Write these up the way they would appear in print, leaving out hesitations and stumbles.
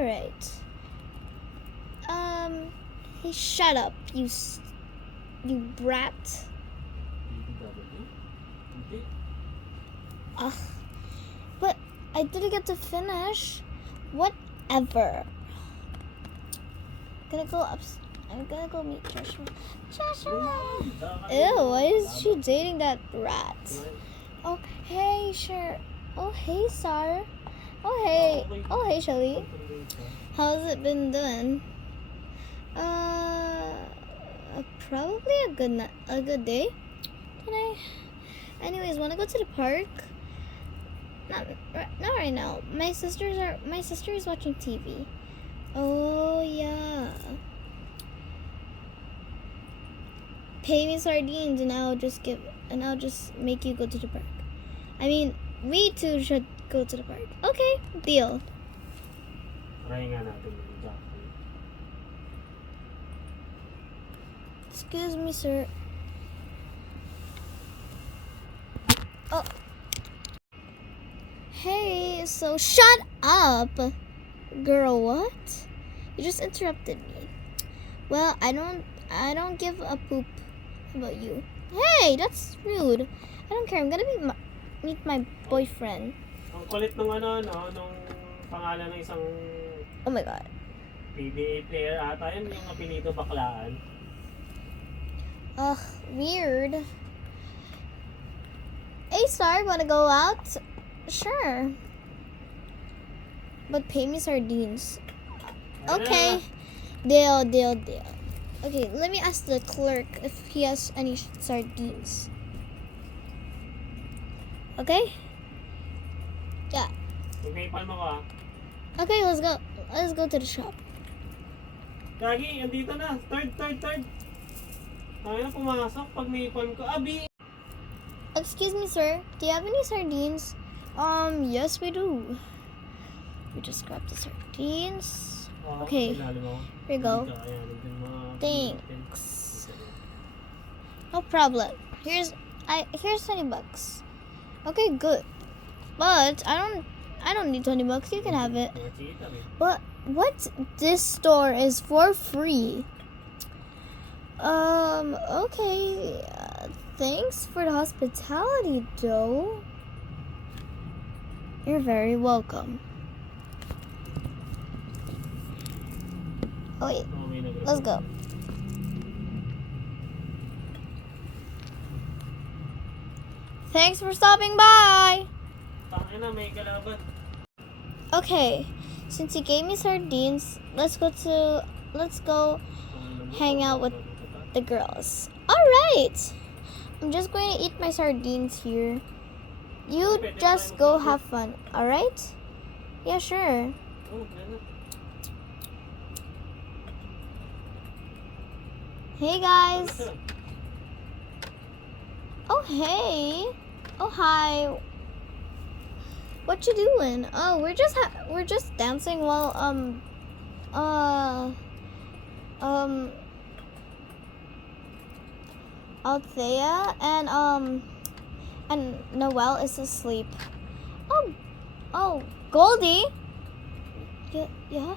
Alright. Hey, shut up, you brat. Ugh. But I didn't get to finish. Whatever. I'm gonna go meet Joshua. Joshua! Ew, why is she dating that rat? Oh, hey, sure. Oh, hey, Sar. Oh, hey, Shelly. How's it been doing? Probably a good day today. Anyways, wanna go to the park? Not right now. My sister is watching TV. Oh yeah. Pay me sardines and I'll just make you go to the park. I mean, we two should go to the park. Okay, deal. Excuse me, sir. Oh. Hey, so shut up. Girl, what? You just interrupted me. Well, I don't give a poop about you. Hey, that's rude. I don't care. I'm gonna meet my boyfriend. Ang kulit nung nung pangalan ng isang Oh my god. PBA player ata yun, yung apelido Baklaan. Ugh, weird. Hey, Star, wanna go out? Sure. But pay me sardines. Okay. Deal. Okay, let me ask the clerk if he has any sardines. Okay? Yeah. PayPal mo ka. Okay, let's go. Let's go to the shop. Gagi, andito na. Third. Ay na pumasok pag may phone ko. Abi! Excuse me, sir. Do you have any sardines? Yes, we do. We just grab the sardines. Okay, here you go. Thanks. No problem. Here's $20. Okay, good. But I don't need $20. You can have it. But what? This store is for free. Okay. Thanks for the hospitality, though. You're very welcome. Oh, wait. Let's go. Thanks for stopping by. Okay, since you gave me sardines, let's go hang out with the girls. All right. I'm just going to eat my sardines here. You just go have fun, all right? Yeah, sure. Hey guys. Oh hey. Oh hi. What you doing? Oh, we're just dancing while Althea and Noelle is asleep. Oh, Goldie. Yeah.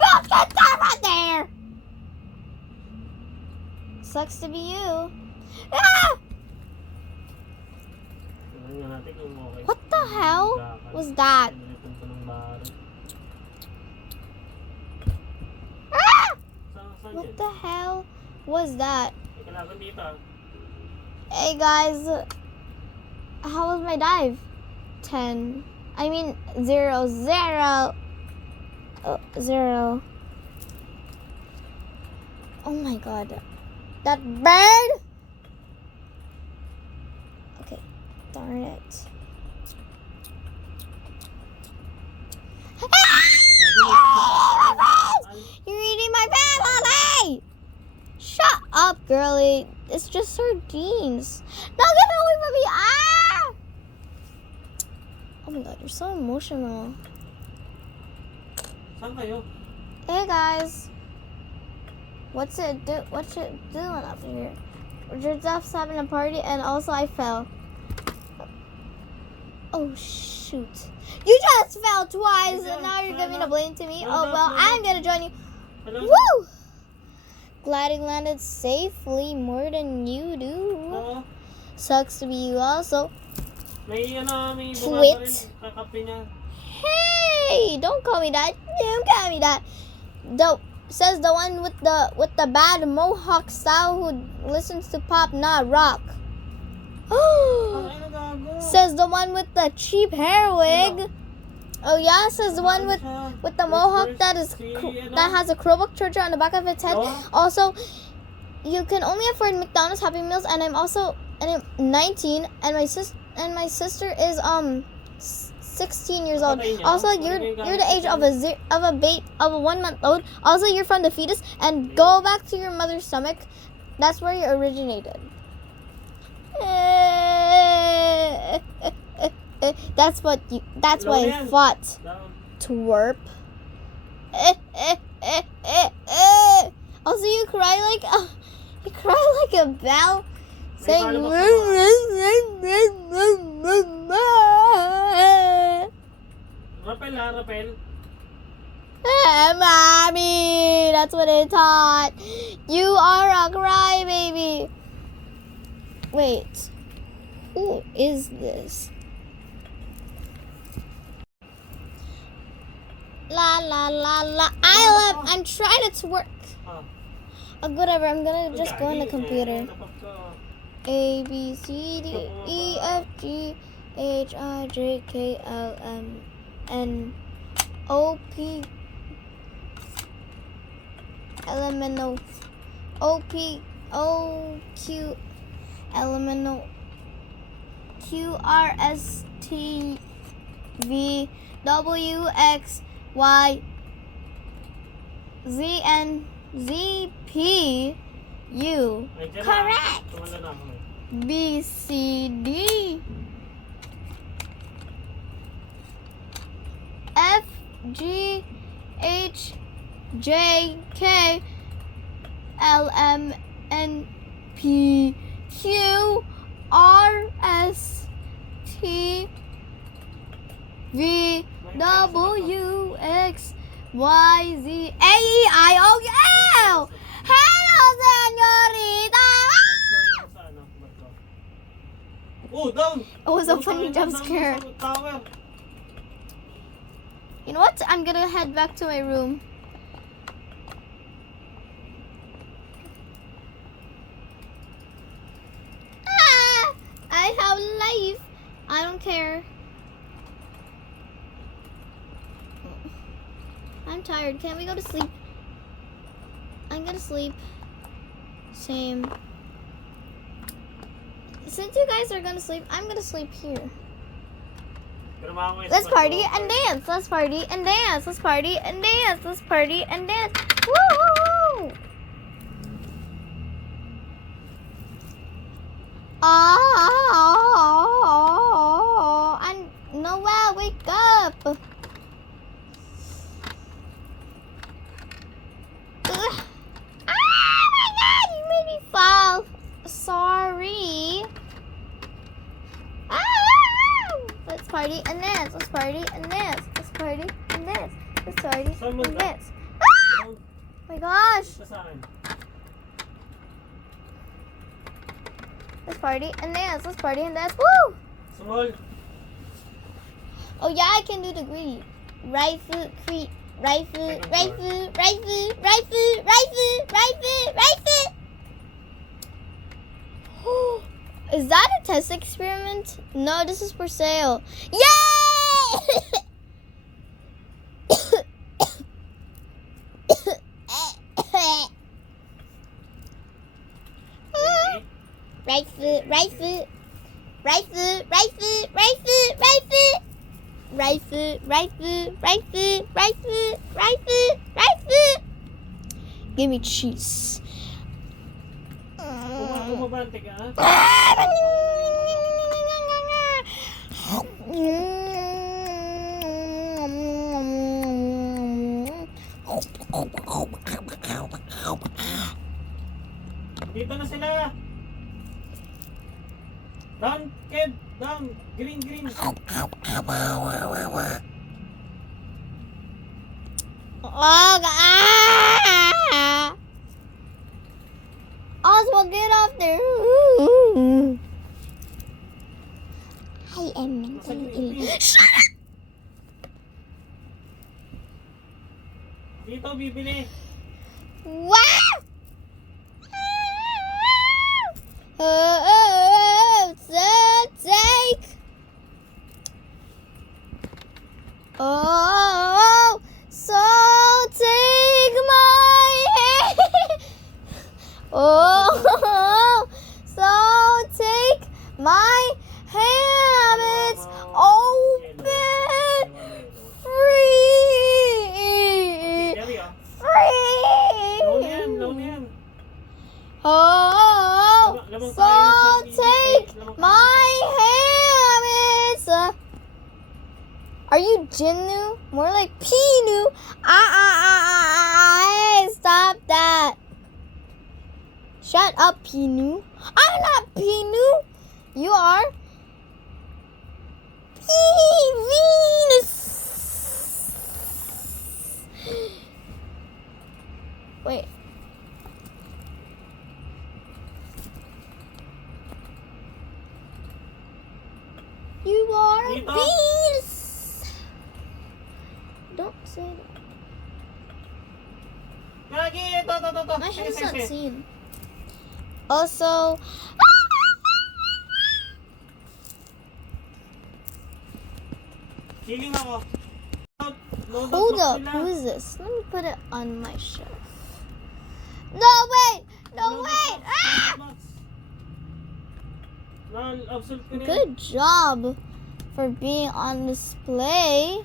Don't get that right there. Sucks to be you. Ah! What the hell was that? Ah! What the hell was that? Hey guys, how was my dive? 10. I mean 0, 0. Oh, 0. Oh my god. That bird? Okay, darn it. You're eating my family! Shut up, girlie. It's just sardines. No, get away from me! Ah! Oh my god, you're so emotional. Hey guys. What's it doing up here? We're just having a party and also I fell. Oh shoot. You just fell twice and now you're giving the blame to me? Oh well, I'm gonna join you. Woo! Glad you landed safely more than you do. Oo. Sucks to be you also. May bumaba Quit. rin. Kakape niya. Hey! Don't call me that. Don't call me that. Says the one with the bad mohawk style who listens to pop, not rock. Ay, nagago. Says the one with the cheap hair wig. Oh yeah, says the one with the mohawk that has a crowbar charger on the back of its head. Also, you can only afford McDonald's Happy Meals, and I'm 19, and my sister is 16 years old. Also, you're the age of a 1 month old. Also, you're from the fetus, and go back to your mother's stomach. That's where you originated. That's why I fought. Twerp. Also, you cry like a bell, saying. Rappel. Mommy, that's what I thought. You are a crybaby. Wait, who is this? La la la la. I'm trying to work. Whatever. I'm gonna just go on the computer. A B C D E F G H I J K L M N O P elemental O P O Q elemental Q R S T V W X Y Z N Z P U. Correct. B C D F G H J K L M N P Q R S T V W X Y Z A E I O U. Hello, señorita. Oh, down. It was a funny jump scare. You know what? I'm gonna head back to my room. I have life. I don't care. I'm tired. Can't we go to sleep? I'm gonna sleep. Same. Since you guys are gonna sleep, I'm gonna sleep here. Let's party and dance. Let's party and dance. Let's party and dance. Let's party and dance. Woo! Oh, and Noel, wake up. Ugh. Oh my God, you made me fall. Sorry. Let's party and dance. Let's party and dance. Let's party and dance. Let's party and dance. Ah! Oh my gosh. Let's party and dance. Let's party and dance. Woo! Small. Oh yeah, I can do the greedy. Right foot, creep. Right foot, right foot, right foot, right foot, right foot, right foot, right foot. Is that a test experiment? No, this is for sale. Yay! Right foot, right foot, right foot, right foot, right foot, right foot. Right foot, right foot, right foot, right foot, right foot, right foot. Give me cheese. Bumabante ka, ha? Dito na sila. Down, kid. Down. Green, green. Oh, Oswald, get off there. I am mentally ill. Shut up. Dito, bibili. Wow! Oh, so take. Oh, so take my hand. Oh, so take my hand. It's open. Free. Jerry, oh. Free. Loan yan, loan yan. Oh, Lamang so tayo sa take lamang tayo my habits. Are you Jinnu? More like Pinu. Stop that. Shut up, Pinu. I'm not Pinu. You are Venus. Wait. You are Dito. Venus. Don't say that. Gagi, ito. My Sige, hand's sige, not sige. seen. Also, Healing ako. hold up. Who is this? Let me put it on my shelf. No, wait. No, wait. Ah! Good job for being on display.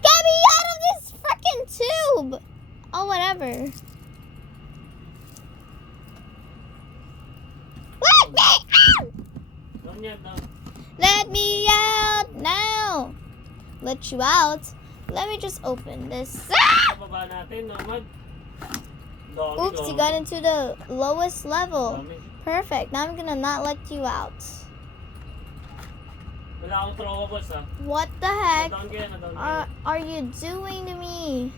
Get me out of this freaking tube. Oh, whatever. Let me out. Let me out now. Let you out. Let me just open this. Ah! Baba natin, Nomad. Oops, you got into the lowest level. Dami. Perfect. Now I'm gonna not let you out. Wala akong throwables, ha. What the heck Down kayo, down kayo. are you doing to me?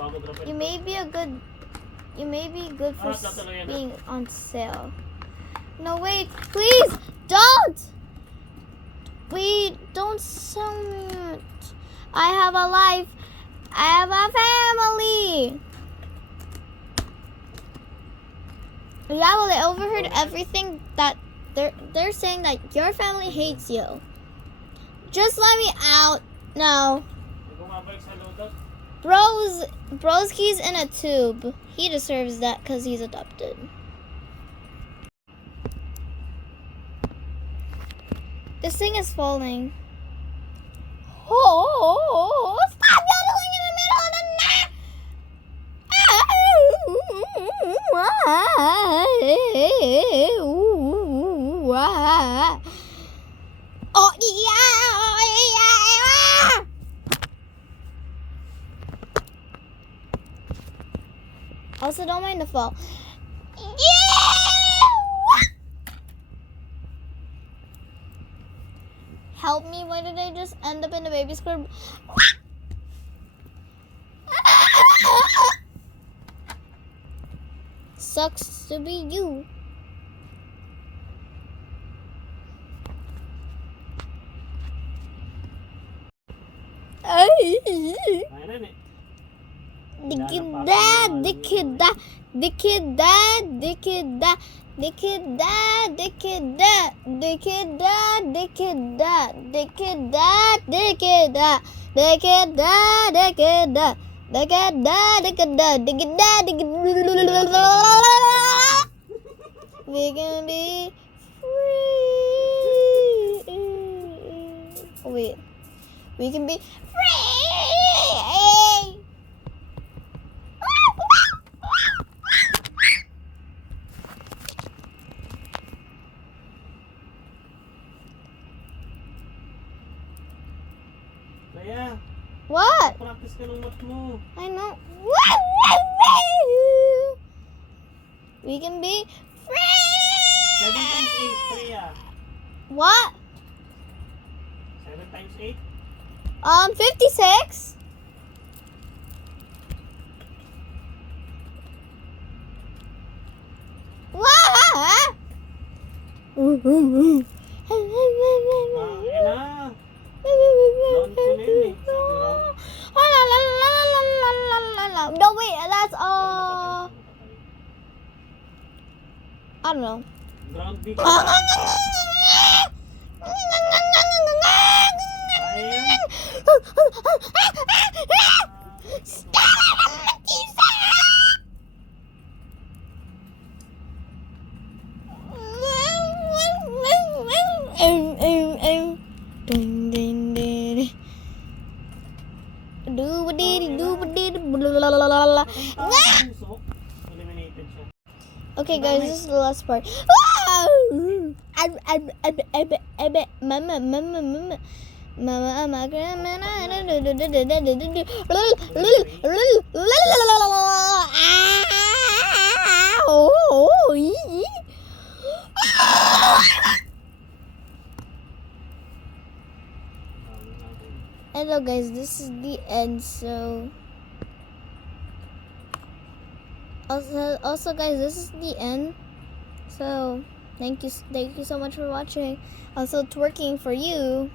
Baka mag-drop You may be good for tatuloy yan, being on sale. No, wait, please don't. Wait, don't sell me it. I have a life. I have a family. Yeah, well, I overheard everything that they're saying that your family hates you. Just let me out. No. Bumabalik sa loadout. Broski's in a tube. He deserves that because he's adopted. This thing is falling. Oh, stop yodeling in the middle of the night! Oh, yeah. Also, don't mind the fall. Help me, why did I just end up in the baby's crib? Sucks to be you. Ayun eh. We can be free. Oh, wait. We can be free. Kaya, What? practice ka ng mat mo. I know. We can be free. 7 times 8, Priya. What? 7 times 8? 56? What? Ayan na. Doon ko na yun eh. Sabi wrong. No, wait, that's Pero napatay. I don't know. Ground beef. Ayan. Eliminated siya. Okay, guys, this is the last part. Hello, guys, this is the end. So also guys, this is the end. So thank you so much for watching. Also twerking for you.